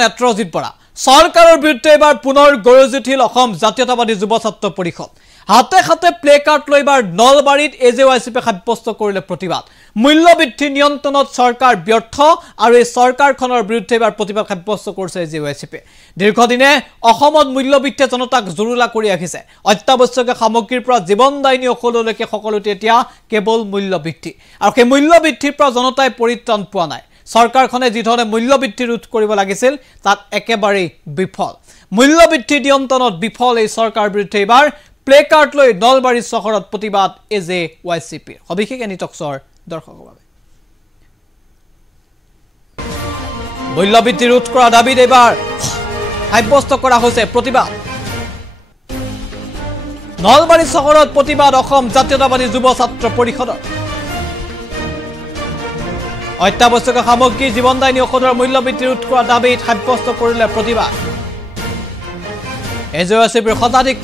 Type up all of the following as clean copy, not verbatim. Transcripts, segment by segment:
নেত্ৰজিৎ বৰা চৰকাৰৰ বিৰুদ্ধে এবাৰ পুনৰ গৰজি উঠিল অসম জাতীয়তাবাদী যুৱ ছাত্ৰ পৰিষদ হাতে হাতে প্লে কাৰ্ড লৈ এবাৰ নলবাৰীত এজেৱাইচিপে সাব্যস্ত কৰিলে প্ৰতিবাদ মূল্যবৃদ্ধি নিয়ন্ত্ৰণত চৰকাৰ ব্যৰ্থ আৰু এই চৰকাৰখনৰ বিৰুদ্ধে এবাৰ প্ৰতিবাদ সাব্যস্ত কৰিছে এজেৱাইচিপে দীৰ্ঘদিনে অসমত মূল্যবৃদ্ধি জনতাক জুৰুলা কৰি ৰাখিছে অত্যাৱশ্যকীয় সামগ্ৰীৰ পৰা জীৱনদায়িনী ঔষধলৈকে সকলোতে এতিয়া কেৱল মূল্যবৃদ্ধি আৰু সেই মূল্যবৃদ্ধিৰ পৰা জনতাই পৰিত্ৰাণ পোৱা নাই সৰকাৰখনে যি ধৰণে মূল্যবৃদ্ধি ৰোধ কৰিব লাগিছিল তাত একেবাৰে বিফল মূল্যবৃদ্ধি নিয়ন্ত্ৰণত বিফল এই চৰকাৰ বিৰুদ্ধে এবাৰ প্লে কাৰ্ড লৈ নলবাৰী চহৰত প্ৰতিবাদ এজেৱাইচিপিৰ সবিশেষ এনিটক্সৰ দৰ্শকৰ বাবে মূল্যবৃদ্ধি ৰোধ কৰা দাবীত এবাৰ সাব্যস্ত কৰা হৈছে প্ৰতিবাদ নলবাৰী চহৰত প্ৰতিবাদ অসম জাতীয়তাবাদী যুৱ ছাত্ৰ পৰিষদৰ অত্যাৱশ্যকীয় সামগ্ৰী জীৱনদায়িনী ঔষধৰ মূল্যবৃদ্ধি ৰোধ কৰা দাবীত সাব্যস্ত কৰিলে প্ৰতিবাদ এজেৱাইচিপিৰ শতাধিক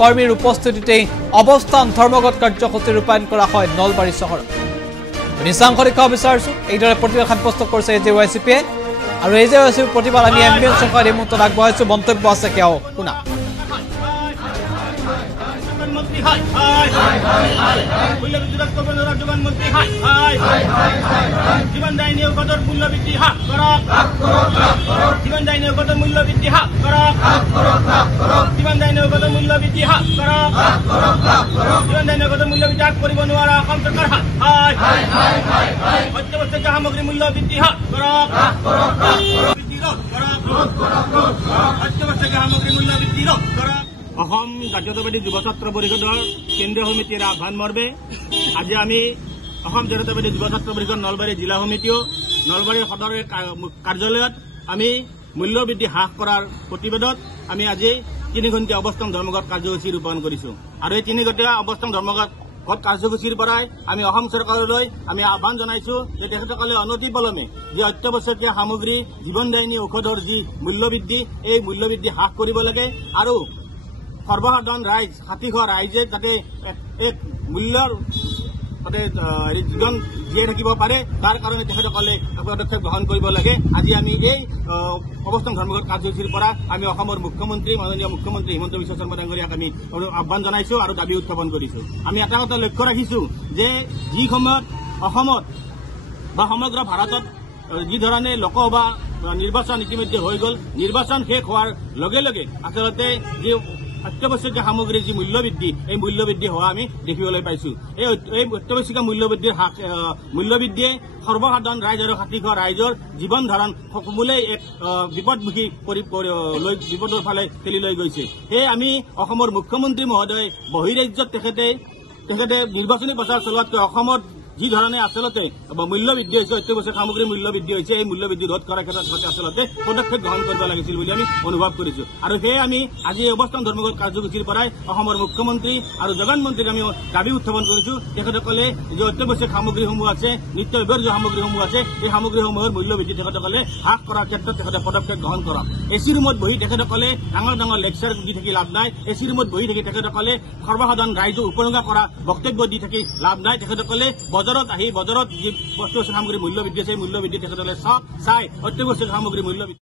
কৰ্মীৰ উপস্থিতিতে অৱস্থান ধৰ্মঘট কাৰ্যসূচী ৰূপায়ণ কৰা হয় নলবাৰী চহৰত নিশাংশ দেখুৱাব বিচাৰিছো এইদৰে প্ৰতিবাদ সাব্যস্ত কৰিছে এজেৱাইচিপিয়ে আৰু এজেৱাইচিপিৰ প্ৰতিবাদ আমি এম্বিয়েন্স সংখ্যাত এই মুহূৰ্তত আগবঢ়াইছো মন্তব্য আছে কেও শুনা জীবনদায়িনী ঔষধৰ মূল্যবৃদ্ধি হ্ৰাস কৰক জীবনদায়িনী ঔষধৰ মূল্যবৃদ্ধি হ্ৰাস কৰক জীবনদায়িনী ঔষধৰ মূল্যবৃদ্ধি হ্ৰাস কৰক জীবনদায়িনী ঔষধৰ মূল্যবৃদ্ধি হ্ৰাস কৰিব নোৱাৰা অসম চৰকাৰ অত্যাৱশ্যকীয় সামগ্ৰী মূল্যবৃদ্ধি হ্ৰাস কৰক অত্যাৱশ্যকীয় সামগ্ৰী মূল্যবৃদ্ধি ৰোধ কৰক অসম জাতীয়তাবাদী যুৱ ছাত্ৰ পৰিষদৰ কেন্দ্ৰীয় সমিতিৰ আহ্বান মৰ্মে আজি আমি অসম জাতীয়তাবাদী যুৱ ছাত্ৰ পৰিষদ নলবাৰী জিলা সমিতিও নলবাৰী সদৰ কাৰ্যালয়ত আমি মূল্যবৃদ্ধি হ্ৰাস কৰাৰ প্ৰতিবাদত আমি আজি 3 ঘণ্টীয়া অৱস্থান ধৰ্মঘট কাৰ্যসূচী ৰূপায়ণ কৰিছো আৰু এই 3 ঘণ্টীয়া অৱস্থান ধৰ্মঘট কাৰ্যসূচীৰ পৰাই আমি অসম চৰকাৰলৈ আমি আহ্বান জনাইছো যে তেখেতসকলে অনতিপলমে যে অত্যাৱশ্যকীয় সামগ্ৰী জীৱনদায়িনী ঔষধৰ যি মূল্যবৃদ্ধি এই মূল্যবৃদ্ধি হ্ৰাস কৰিব লাগে আৰু সৰ্বসাধাৰণ ৰাইজ হাতীঘৰ ৰাইজে যাতে এক মূল্যৰ জীৱন জীয়াই থাকিব পাৰে তাৰ কাৰণে তেখেতসকলে পদক্ষেপ গ্ৰহণ কৰিব লাগে আজি আমি এই অৱস্থান ধৰ্মঘট কাৰ্যসূচীৰ পৰা আমি অসমৰ মুখ্যমন্ত্ৰী মাননীয় মুখ্যমন্ত্ৰী হিমন্ত বিশ্ব শৰ্মা ডাঙৰীয়াক আমি আহ্বান জনাইছো আৰু দাবী উত্থাপন কৰিছো আমি এটা কথা লক্ষ্য ৰাখিছো যে যি সময়ত অসমত বা সমগ্ৰ ভাৰতত যি ধৰণে লোকসভা নিৰ্বাচন ইতিমধ্যে হৈ গ'ল নিৰ্বাচন শেষ হোৱাৰ লগে লগে আচলতে যি অত্যাৱশ্যকীয় সামগ্ৰীৰ যি মূল্যবৃদ্ধি এই মূল্যবৃদ্ধি হোৱা আমি দেখিবলৈ পাইছো এই অত্যাৱশ্যকীয় মূল্যবৃদ্ধিয়ে সৰ্বসাধাৰণ ৰাইজ আৰু হাতীঘৰ ৰাইজৰ জীৱন ধাৰণ সমূলে এক বিপদমুখী বিপদৰ ফালে ঠেলি লৈ গৈছে সেয়ে আমি অসমৰ মুখ্যমন্ত্ৰী মহোদয় বহিৰাজ্যত তেখেতে নিৰ্বাচনী প্ৰচাৰ চলোৱাতকৈ অসমত যি ধৰণে আচলতে মূল্যবৃদ্ধি হৈছে অত্যাৱশ্যক সামগ্ৰীৰ মূল্যবৃদ্ধি হৈছে এই মূল্যবৃদ্ধি ৰোধ কৰাৰ ক্ষেত্ৰত আচলতে পদক্ষেপ গ্ৰহণ কৰিব লাগিছিল বুলি আমি অনুভৱ কৰিছো আৰু সেয়ে আমি আজি অৱস্থান ধৰ্মঘট কাৰ্যসূচীৰ পৰাই অসমৰ মুখ্যমন্ত্ৰী আৰু যোগান মন্ত্ৰীক আমি দাবী উত্থাপন কৰিছো তেখেতসকলে যি অত্যাৱশ্যক সামগ্ৰীসমূহ আছে নিত্য ব্যৱহাৰ্য সামগ্ৰীসমূহ আছে এই সামগ্ৰীসমূহৰ মূল্যবৃদ্ধি তেখেতসকলে হ্ৰাস কৰাৰ ক্ষেত্ৰত তেখেতে পদক্ষেপ গ্ৰহণ কৰক এচি ৰুমত বহি তেখেতসকলে ডাঙৰ ডাঙৰ লেকচাৰ দি থাকি লাভ নাই এচি ৰুমত বহি থাকি তেখেতসকলে সৰ্বসাধাৰণ ৰাইজক উপলুঙা কৰা বক্তব্য দি থাকি লাভ নাই তেখেতসকলে বজাৰত আহি বজাৰত যি অত্যাৱশ্যক সামগ্ৰীৰ মূল্যবৃদ্ধি আছে সেই মূল্যবৃদ্ধি তেখেতসকলে চাই অত্যাৱশ্যক সামগ্ৰীৰ মূল্যবৃদ্ধি